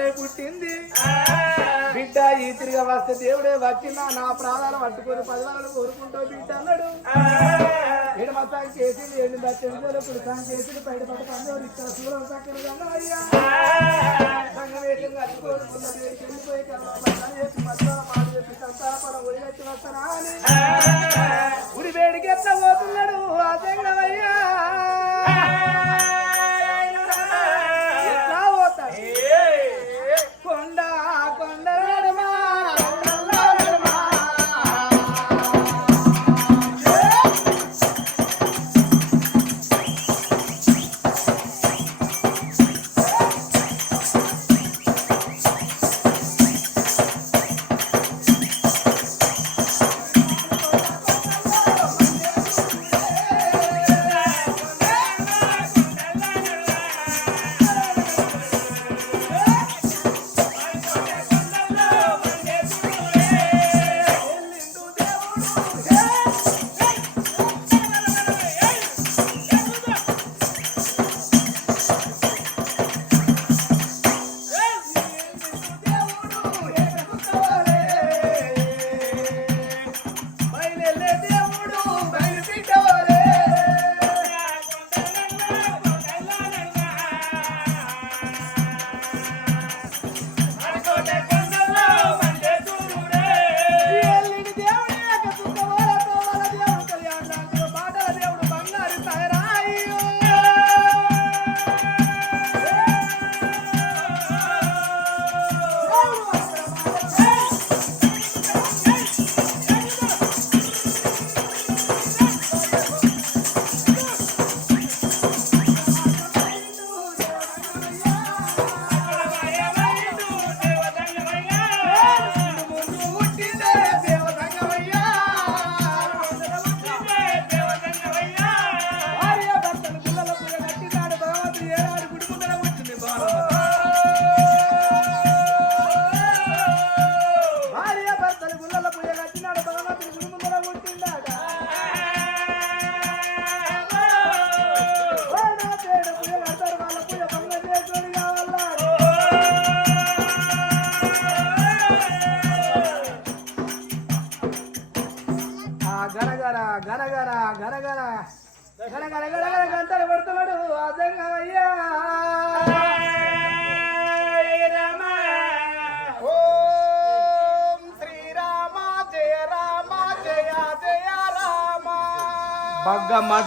బిడ్డ పుట్టింది. బిడ్డ ఈ తిరిగి వస్తే దేవుడే వచ్చినా నా ప్రాణాలు పట్టుకొని పదివారాలు కోరుకుంటూ బిడ్డ అన్నాడు. ఏడు చేసింది చేసింది బయట పట్ట అయ్యా. కట్టుకోరుకున్నది వెళ్ళిపోయి అని. ఉరి వేడికి ఎట్లా పోతున్నాడు? ఆ సంగమయ్యా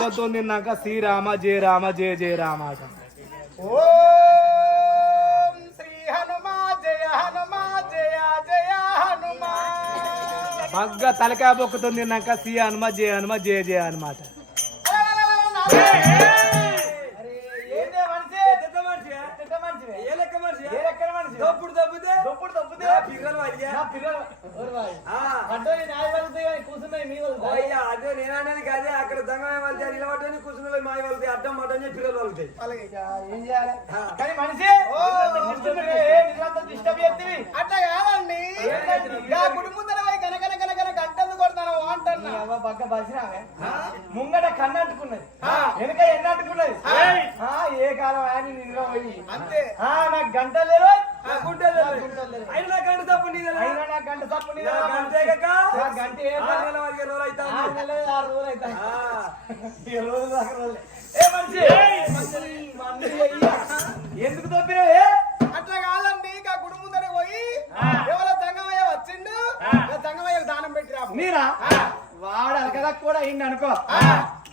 మాటతో నిన్నాక శ్రీరామ జయ రామ జయ జయ రామ అట. ఓం శ్రీ హనుమా జయ హనుమా జయ జయ హనుమా. బగ్గ తలకాయ బొక్కతో తిన్నాక శ్రీ హనుమ జయ హనుమ జయ జయ హనుమాట దబ్బుతే? దొబ్బుతే? నా పిల్లలు పిల్లలు. పడ్డోని అదే నేను అనేది అదే అక్కడ దంగమే వెళ్తే నిలబడ్డాని కూర్చుని మాయ వెళ్తాయి అడ్డం మటని పిల్లలు వెళ్తాయి ఏం చేయాలి? ఆ. కానీ మనిషి డిస్టర్బ్ చేస్తుంది? అట్లా కాదండి. ఏంటండి? ఆ గుడి ముందర పోయి కనకన కనకన గంటలు కొడతాను అంటున్నా. పక్క ముంగట కన్ను అంటుకున్నది. ఆ. వెనుక ఎన్న అంటుకున్నది. ఆ, ఏ కాలం అని నిద్ర పోయి అంతే. ఆ, నాకు గంట లేదు. అయినా గంట తప్పు గంట గంటే రోజులు అవుతా ఆరు రోజులు రోజు దాకా అయ్యా. ఎందుకు తప్పినావు? అట్లా కాదండి ఇక గుడి ముందర పోయి ఎవరో తంగమయ్య వచ్చిండు. ఆ. తంగమయ్య దానం పెట్టి రా మీరా? వాడు అలకదా కూడా అయింది అనుకో.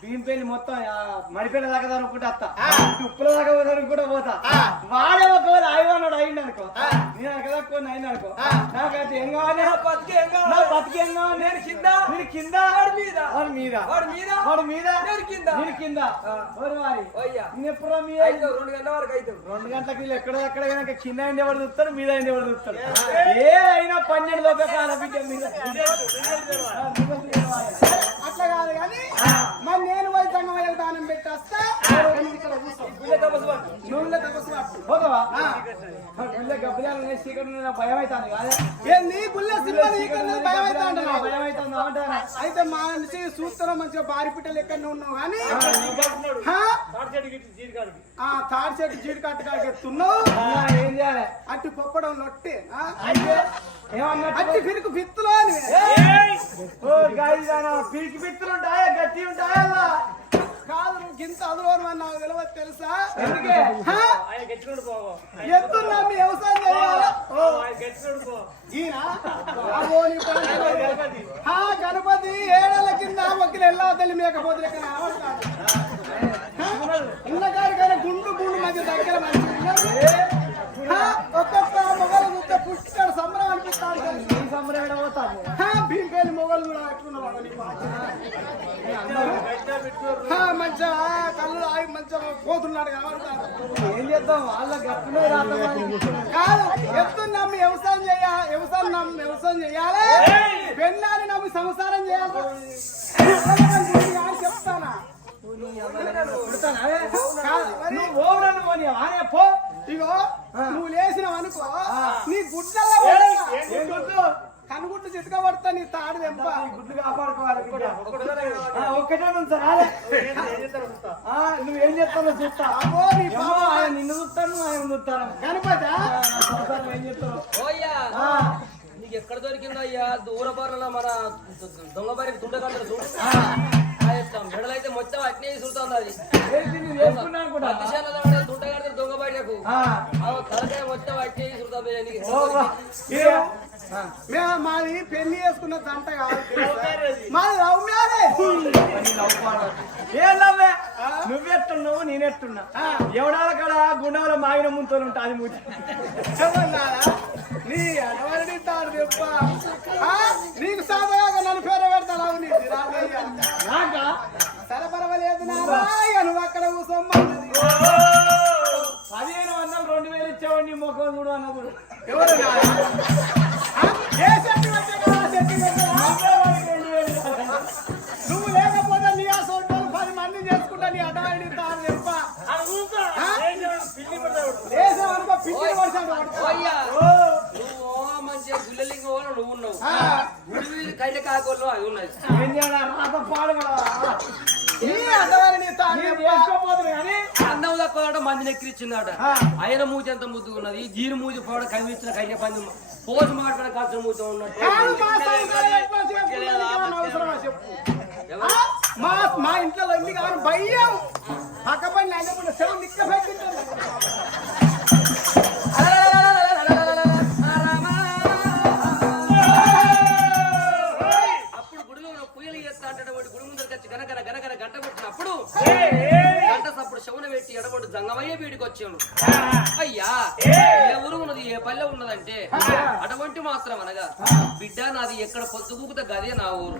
భీంపల్లి మొత్తం ఆ, మడిపల్లి దాకా అనుకుంటా అత్త. ఉప్పుల దాకా కూడా పోతా. వాడే ఒకవేళ ఆయవాడు అయింది అనుకో. నేను అలకదా కూడా అయింది అనుకో. నాకైతే ఏం కావాలి? బతికి ఏం కావాలి? బతికి ఏం కావాలి? నేను కింద. నేను కింద. వాడి మీద. వాడు మీద. వాడి మీద. వాడు మీద. నేను కింద. నేను కింద. వారి. ఎప్పుడో అయితే రెండు గంటల వరకు అయితే రెండు గంటలకు వీళ్ళు ఎక్కడో ఎక్కడ కనుక కింద అయింది ఎవరు చూస్తారు మీద అయింది ఎవరు చూస్తారు? ఏ. అయినా పన్నెండు లోపే కాల బిడ్డ మీద ఆ, రిజల్ట్ తెలవాలి. అట్లా కాదు కానీ మరి నేను పోయి తంగమయ్య దానం పెట్టేస్తా ఇక్కడ భయం అవుతుంది కాదే? ఏంది గుళ్ళ సింహ నీకు భయం అవుతా అంటున్నావు? భయం అవుతుంది? అంటారా అయితే మా నుంచి చూస్తున్నాం మంచిగా బారి పిట్ట లెక్కనే ఉన్నావు కానీ? తాడి చెట్టు జీడి కట్టు కాడికి ఎత్తున్నావు ఏం చేయాలి? అట్టి పొప్పడం లొట్టి? అయితే అట్టి గాయస్ ఆయన పీకి పిత్తులు ఉంటాయా? గట్టి ఉంటాయా? కాదు నువ్వు అని నాకు తెలియదు తెలుసా? ఎత్తున్నా మీ వ్యవసాయం గణపతి. ఏడేళ్ళ కింద మేకపోతే లెక్కన ఆడతాడు. హా? ఉన్నగాడికైనా గుండు గుండు మధ్య దగ్గర మంచి ఒక్కొక్క చూస్తే పుష్టాడు సంబరం అనిపిస్తాడు కదా. ఈ సంబరం పోతాము హా, భీమపల్లి మొగలు కూడా నీ. హా, మంచిగా కళ్ళు ఆగి మంచిగా పోతున్నాడు కనబడతాడు ఏం చేద్దాం? వాళ్ళ గట్టునే రాత్రి కాదు ఎత్తు నమ్మి వ్యవసాయం చేయ వ్యవసాయం నమ్మి వ్యవసాయం చేయాలి. పెళ్ళాన్ని నమ్మి సంసారం చేయాలి. చెప్తానా నువ్వు ఓవరని పోనీ ఆనే పో. ఇగో నువ్వు లేచినావు అనుకో నీ గుడ్డల్లో పడతా. ఏం గుర్తు కనుగుడ్డు చితకబడతా నీ తాడు వెంప గుడ్లు కాపాడుకోవాలి ఒక్కటే నువ్వేం చేస్తానో చూస్తా. ఆయన నిన్ను చూస్తాను ఆయన చూస్తాను. సంసారం ఏం ఆ, నీకు ఎక్కడ దొరికిందో అయ్యా దూర బారుల మన దొంగ బారికి తుండగంటారు చూడు యొక్క మెడలైతే మొత్తం అట్నే చూస్తుంది అది. తుండగంటారు దొంగ బయటకు. ఆ, తలకాయ మొత్తం అట్నే మేము మాది పెళ్ళి చేసుకున్న జంట కాదు మాది లవ్ మ్యారేజ్. అని నవ్వుకోవాలి. ఏం నవ్వే నువ్వెట్టున్నావు నేనెట్టున్నా. ఎవడాల కాడ గుండెల మాగిన ముంతలు ఉంటా అది మూతి? చెప్పన్నారా? నీ అటువంటి తాడు ఆ? నీకు సాధగా నన్ను పేరు నీది రాజయ్య. నాకా. సరపరవలేదు నారాయ నువ్వు అక్కడ కూసోమ్మన్నది. పదిహేను వందలు రెండు వేలు ఇచ్చావండి ముఖం చూడు అన్నప్పుడు. ఎవరు మంచిగా గుల్లలింగం వాళ్ళు నువ్వు ఉన్నావు. కైల కాకోళ్ళు అవి ఉన్నాయి. అన్నం తక్కువ ఆ. ఆయన మూతి ఎంత ముద్దుకున్నది జీరు మూతి పోవడం కనిపించిన కైన పంది పోజు మాట్లాడ కాల్చిన మూతి ఉన్నట్టు. మా? మా ఇంట్లో లొల్లి కాదు భయం పక్కపడి అయినప్పుడు సెలవు నిక్క అప్పుడు గుడిలో పుయ్యలు చేస్తా అంటే వాడి గుడి ముందరికి వచ్చి గనగన గనగన గంట కొట్టినప్పుడు గంట సప్పుడు శవున పెట్టి ఎడబడి జంగమయ్య వీడికి వచ్చాడు అయ్యా ఏ? ఊరు ఉన్నది ఏ పల్లె ఉన్నదంటే అటువంటి మాత్రం అనగా బిడ్డ నాది ఎక్కడ పొద్దుగుకుత గదే నా ఊరు.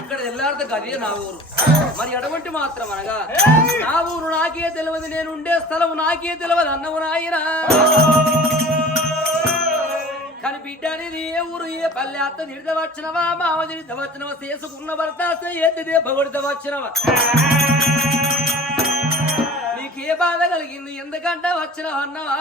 ఎక్కడ ఎల్లాడితే గదే నా ఊరు. మరి అటువంటి మాత్రం అనగా నా ఊరు నాకే తెలియదు నేను ఉండే స్థలం నాకే తెలియదు అన్నవు నాయనా. కానీ బిడ్డ అనేది ఏ ఊరు ఏ పల్లె అత్త తిరిగి వచ్చినవా మామ తిరిగి వచ్చినవా చేసుకున్న భర్త ఎద్దుదే భగవడిత వచ్చినవా నీకే బాధ కలిగింది? ఎందుకంటే వచ్చిన అన్నవా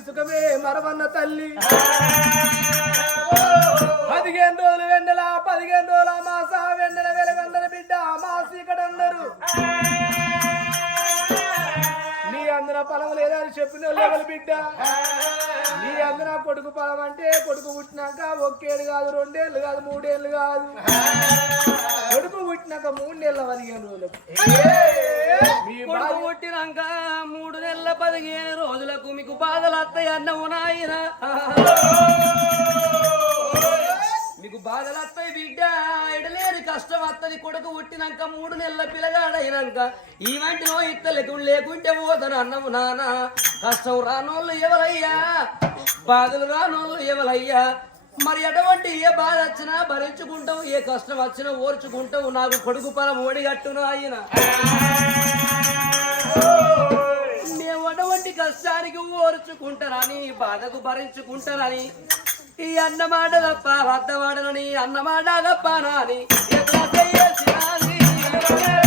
సుఖమే మరవన్న తల్లి. పదిహేను రోజులు వెన్నెల పదిహేను రోజుల మాస వెన్నెల వెలగందర బిడ్డ మాసి పొలం లేదా అని చెప్పిన లెవెల్ బిడ్డ. నీ అందర కొడుకు పొలం అంటే కొడుకు పుట్టినాక ఒక్కేళ్ళు కాదు రెండేళ్ళు కాదు మూడేళ్ళు కాదు. కొడుకు పుట్టినాక మూడు నెలల పదిహేను రోజులు మీ కొడుకు పుట్టినాక మూడు నెలల పదిహేను రోజులకు మీకు బాధలు వస్తాయి అన్నము నాయన. మీకు బాధలు వస్తాయి బిడ్డ. కష్టం వస్తుంది కొడుకు పుట్టినాక మూడు నెలల పిల్లగాడైనాక ఈ వంటిలో ఇత్త లేకుంటే పోతాను అన్నము నాన్న. కష్టం రానోళ్ళు ఎవరయ్యా బాధలు రానోళ్ళు ఎవరయ్యా మరి ఎటువంటి ఏ బాధ వచ్చినా భరించుకుంటావు ఏ కష్టం వచ్చినా ఓర్చుకుంటావు. నాకు కొడుకు పొలం ఓడిగట్టును ఆయన. మేము అటువంటి కష్టానికి ఓర్చుకుంటారని బాధకు భరించుకుంటారని ఈ అన్నమాట తప్ప వద్దవాడనని అన్నమాట తప్ప నాని. ఎదురా చేసినాని.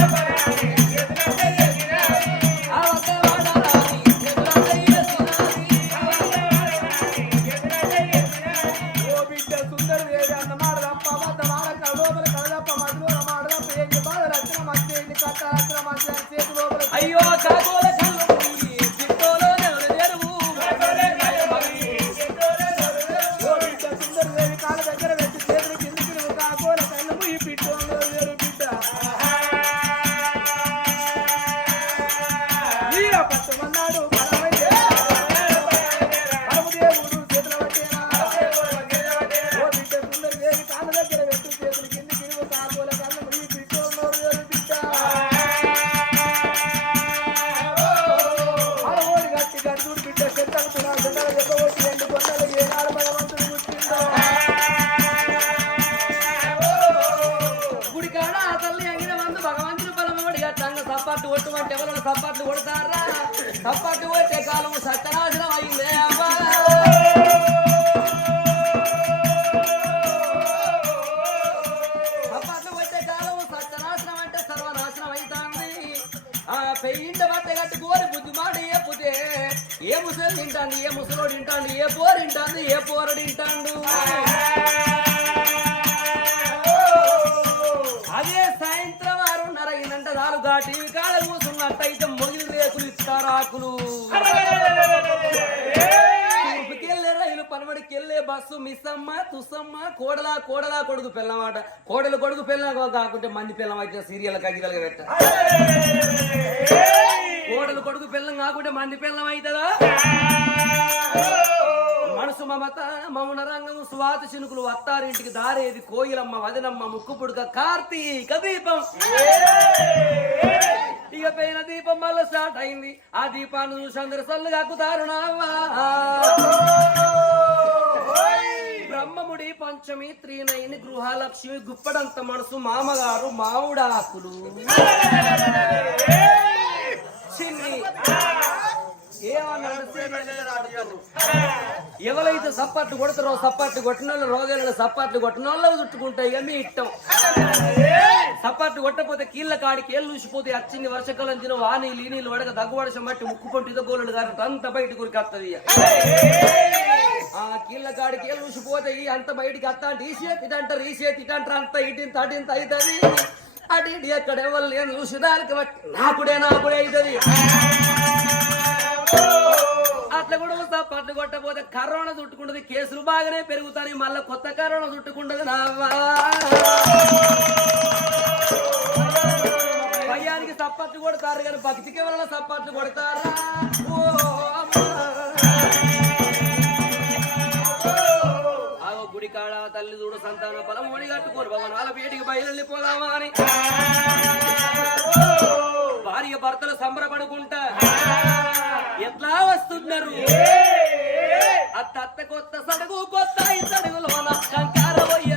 కొట్టుమంటే ఎవరైనా సప్పట్లు కొడతారా? సప్పట్లు కొట్టే కాలం సత్యనాశనం అయిందే అమ్మా. సప్పట్లు కొట్టే కాలం సత్యనాశనం అంటే సర్వనాశనం అవుతాంది ఆ పెయింట బట్ట కట్టి కోరి బుద్ధి మాట ఏపుతే ఏ ముసలి తింటాంది ఏ ముసలోడు తింటాండు ఏ పోరు తింటాంది ఏ పోరడు ఆకులు. తూర్పుకెళ్ళే రైలు పనబడికి వెళ్ళే బస్సు మిస్సమ్మ తుస్సమ్మ కోడలా కోడలా కొడుకు పిల్లమాట. కోడలు కొడుకు పిల్ల కాకుంటే మంది పిల్లం అయితే సీరియల్ కగిరలుగా పెట్ట. కోడలు కొడుకు పిల్లం కాకుంటే మంది పిల్లం అవుతుందా మనసు మమత మౌన రంగము స్వాత చినుకులు అత్తారింటికి దారేది కోయిలమ్మ వదినమ్మ ముక్కు పుడుక కార్తీక దీపం. ఇక పైన దీపం మళ్ళీ స్టార్ట్ అయింది. ఆ దీపాన్ని చూసి అందరు సల్లు కాకుతారు బ్రహ్మముడి పంచమి త్రీనైని గృహలక్ష్మి గుప్పడంత మనసు మామగారు మావుడాకులు. చిన్ని. ఎవరైతే సప్పట్లు కొడతారో సప్పట్లు కొట్టిన వాళ్ళు రోగాలలో సప్పట్లు కొట్టిన వాళ్ళు చుట్టుకుంటాయి ఇక మీ ఇష్టం. సప్పట్లు కొట్టకపోతే కీళ్ళ కాడికి ఏళ్ళు చూసిపోతే అచ్చింది వర్షకాలం తిన వాని లీనీలు వడక దగ్గువడసం బట్టి ముక్కు పొంటి ఇదగోలు గారి అంత బయట గురికత్తది ఆ కీళ్ళ కాడికి ఏళ్ళు చూసిపోతే ఈ అంత బయటికి అత్త అంటే ఈ చేతి ఇటు ఈ చేతి ఇటు అంత ఇటు ఇంత అవుతుంది. ఎక్కడ ఎవరు లేని చూసి దానికి నాకుడే నాకుడే అవుతుంది. అట్లా కూడా వస్తా పట్లు కొట్టపోతే కరోనా చుట్టుకుంటది కేసులు బాగానే పెరుగుతాయి మళ్ళీ కొత్త కరోనా చుట్టుకుంటది నావా భయానికి సప్పట్లు కొడతారు కానీ భక్తికి వలన సప్పట్లు కొడతారా? గుడి కాడ తల్లి చూడు సంతాన పొలం ఒడి కట్టుకోరు భవనాల పేటికి బయలుపోదామా అని. భార్య భర్తలు సంబరపడుకుంటా. ఎట్లా వస్తున్నారు? అత్త అత్త కొత్త సడుగు కొత్త ఈ సడుగులోన కంకార వయ్య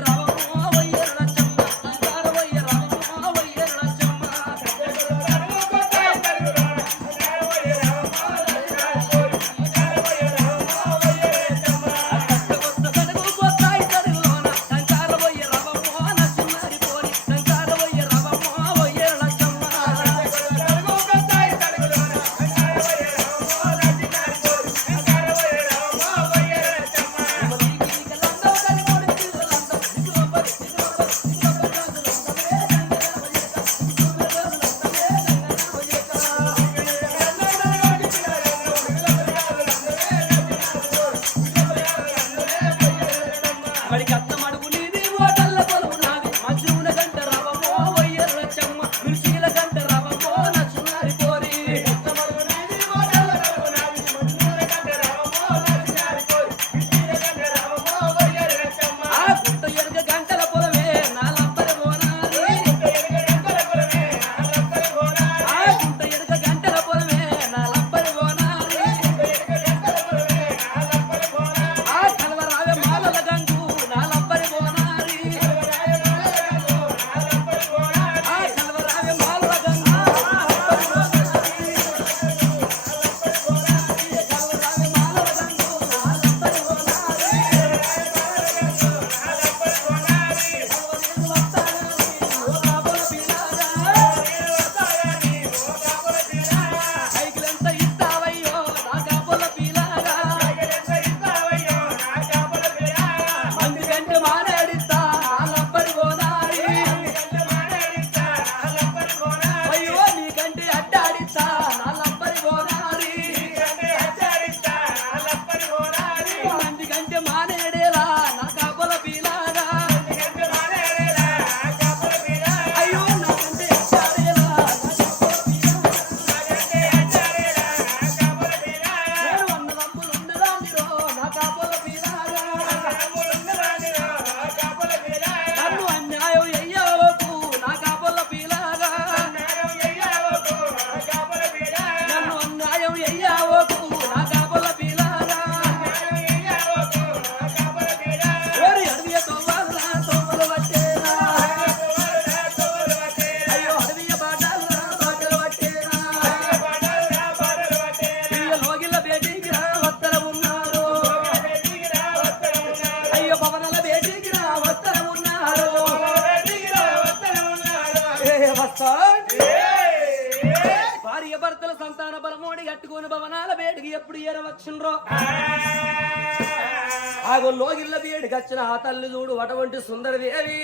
ఆగో లోగిళ్ళ వచ్చిన ఆ తల్లి చూడు అటువంటి సుందరదేవి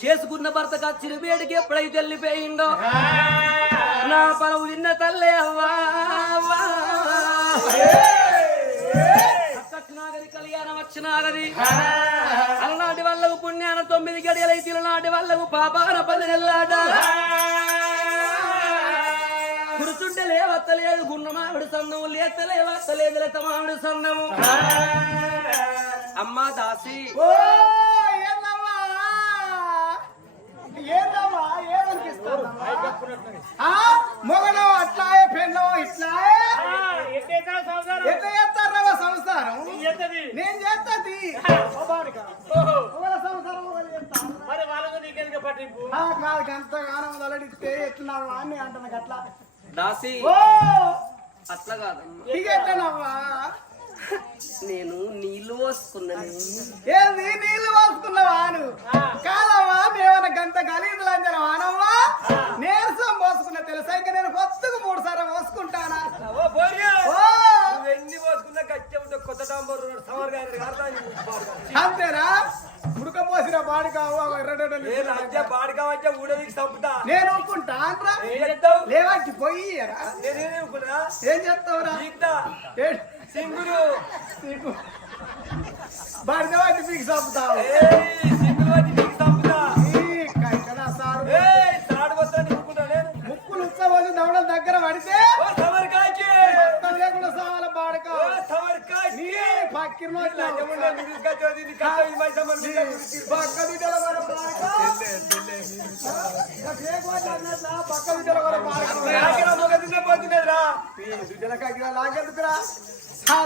చేసుకున్న భర్త కచ్చిన వేడికి ఎప్పుడైతే వెళ్ళిపోయిందో నా పలవు విన్న తల్లే అవ్వా కళ్యాణం వచ్చినాగరి అలనాటి వాళ్ళకు పుణ్యాన తొమ్మిది గడియలైతే నాటి వాళ్ళకు పాపాన పది నెల్లాట. కురుచుంటే లేవత్తలేదు గున్న మామిడి సందము లేతలే వత్తలేదు లేత మామిడి సందము. అమ్మా దాసి. ఓ ఏందమ్మా? ఏందమ్మా? ఏమనిపిస్తుందమ్మా? ఆ మొగలో అట్లాయే పెన్నో ఇట్లాయే? ఎట్లా చేస్తారా సంసారం? నేను చేస్తాది. మొగల సంసారం మొగలు చేస్తాను మరి వాళ్ళకు నీకెందుకు పట్టింపు? ఆ కాదు గంతగానం మొదలెడితే ఎట్లున్నావు అని అంటున్నా అట్లా దాసి. అట్లా కాదమ్మా. నేను నీళ్ళు పోసుకున్నాను. ఏంది? నీళ్ళు పోసుకున్నావాను కాదవ్వా మేమన్నా గంత గలీజులు అంజన వానవ్వా నీరసం పోసుకున్నా తెలుసా ఇంకా నేను పొత్తుకు మూడు సార్లు పోసుకుంటానా? ఎన్ని పోసుకున్నా ఉంటే కొత్త డాంబర్ సమర్ గారి అంతేనా? ఉడకపోసిన బాడికావు ఏ లంచ బాడకావంటే ఊడవికి చంపుతా. నేను ఒప్పుకుంటా లేవాటి పోయి ఏం ఏడు సింగుడు నీకు బాడికావాటి పీకి చంపుతావు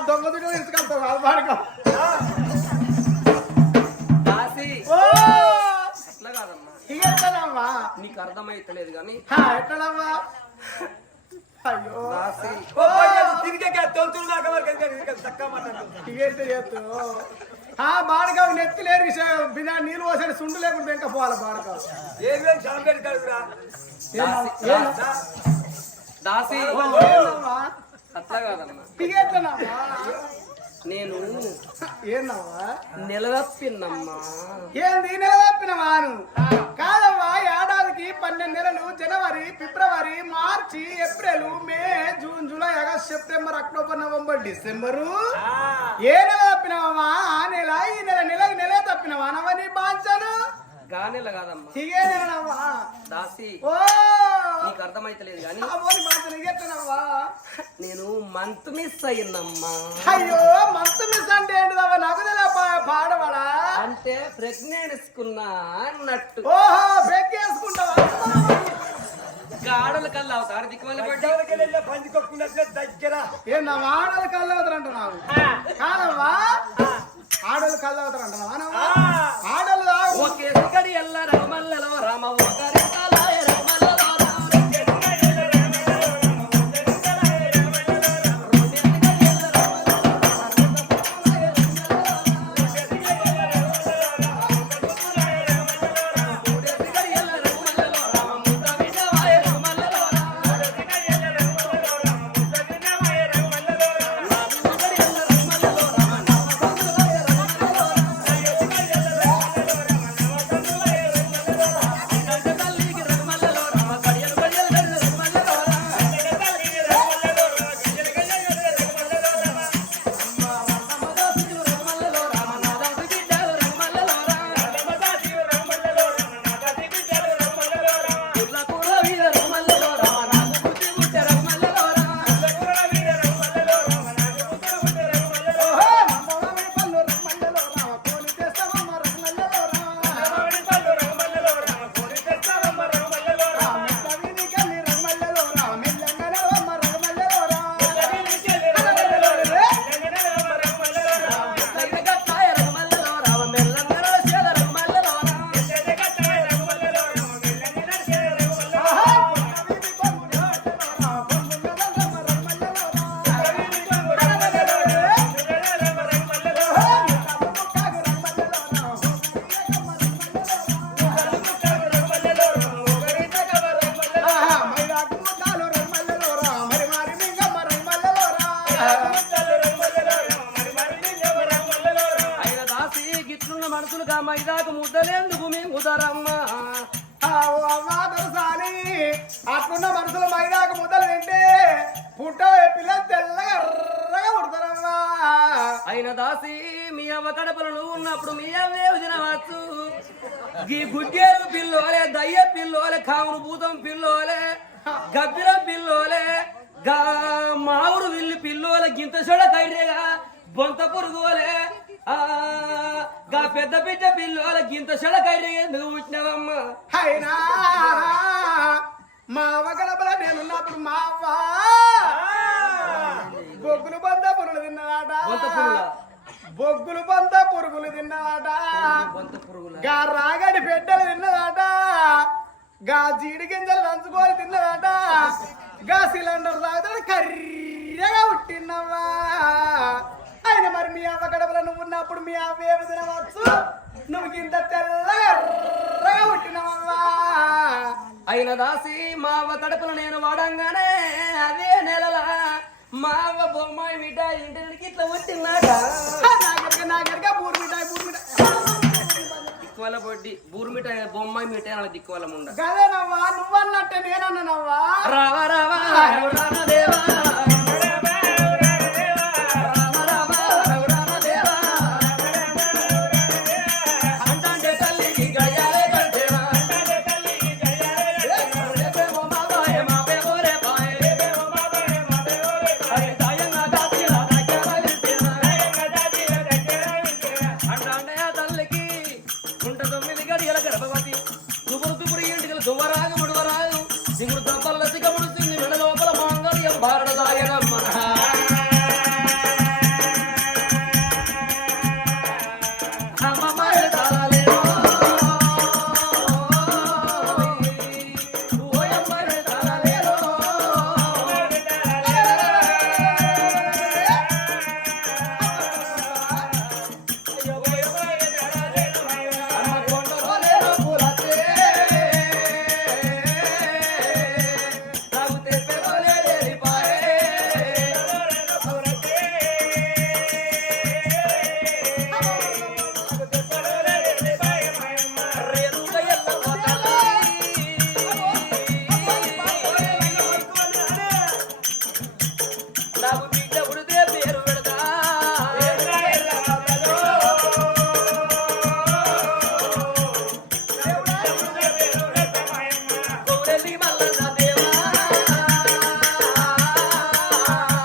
దొంగ బిడ్డలు తీసుకెళ్తావు అది ఓ! అట్లా కాదమ్మా. నీకు అర్థమైతలేదు కానీ. ఎట్టనమ్మా బాడకావు నెత్తి లేని విషయం బినా నీళ్ళు పోసాడు సుండు లేకుండా ఇంకా పోవాలి బాడకావు దాసి అట్లా కాదమ్మా. నేను ఏందమ్మా నిలదప్పిన్నమ్మా ఏంది నిలదప్పినవాను కాదమ్మా ఏడాదికి పన్నెండు నెలలు జనవరి ఫిబ్రవరి మార్చి April May June July August September October November December. ఏ నెల తప్పినవమ్మా ఆ నెల ఈ నెల నెల నెల తప్పినవా? నవని బాంచను? గా నెల కాదమ్మా ఇగే దాసి. ఓ! నీకు అర్థమైతలేదు కానీ బాంచను ఇగెత్తనవ్వా నేను మంత్ మిస్ అయ్యిందమ్మా. అయ్యో మంత్ మిస్ అంటే ఏంటిదవ్వ నాకు పాడవాడా? అంటే ప్రెగ్నెన్స్కున్నా అన్నట్టు. ఓహో బెక్కేసుకుంటావా గాడల కల్లా అవుతాడు దిక్కుమల్ల పడ్డా కొట్టుకున్నట్లే దగ్గర. ఏ నా ఆడలు కళ్ళు అవుతారంట నాకు కాదమ్మా ఆడలు కళ్ళు అవుతారంట ఆడలు. ఒకే సిగడి ఎల్ల రమల్లలో రామ ఒకరి గింత చెడ కైరేగా బొంత పురుగులే. ఆ గా పెద్ద బిడ్డ పిల్లోలే గింత చెడ కైరేగా నువ్వు పుట్టినవమ్మా? అయినా మా అవ్వ గడపల నేనున్నప్పుడు మా అవ్వ బొగ్గులు బంద పురుగులు పురుగులా? బొగ్గులు బంద పురుగులు తిన్నదాట బొంత పురుగుల? గా రాగడి బిడ్డలు తిన్నదాట గా జీడి గింజలు దంచుకొని తిన్నదాట గా సిలిండర్ తాగుతాడు కర్రెగా పుట్టినవ్వా ఆయన మరి మీ అవ్వ గడపలో నువ్వు ఉన్నప్పుడు మీ అవ్వ ఏమి తినవచ్చు నువ్వు ఇంత తెల్లగా పుట్టినవమ్మా అయిన దాసి మా అవ్వ కడుపులో నేను వాడంగానే అదే నెలల మా అవ్వ బొమ్మాయి బిడ్డ ఇంటికి ఇట్లా వచ్చిందాక నాగరిక నాగరిక బూర్మిటాయి బూర్మిటాయి దిక్కువల్ల పొట్టి బూరు మిఠాయి బొమ్మాయి మిఠాయి అలా దిక్కువల్ల ముండ. గదేనవ్వా నువ్వన్నట్టే నేనన్నానవ్వా రావా రావా రామదేవా అంటాంటే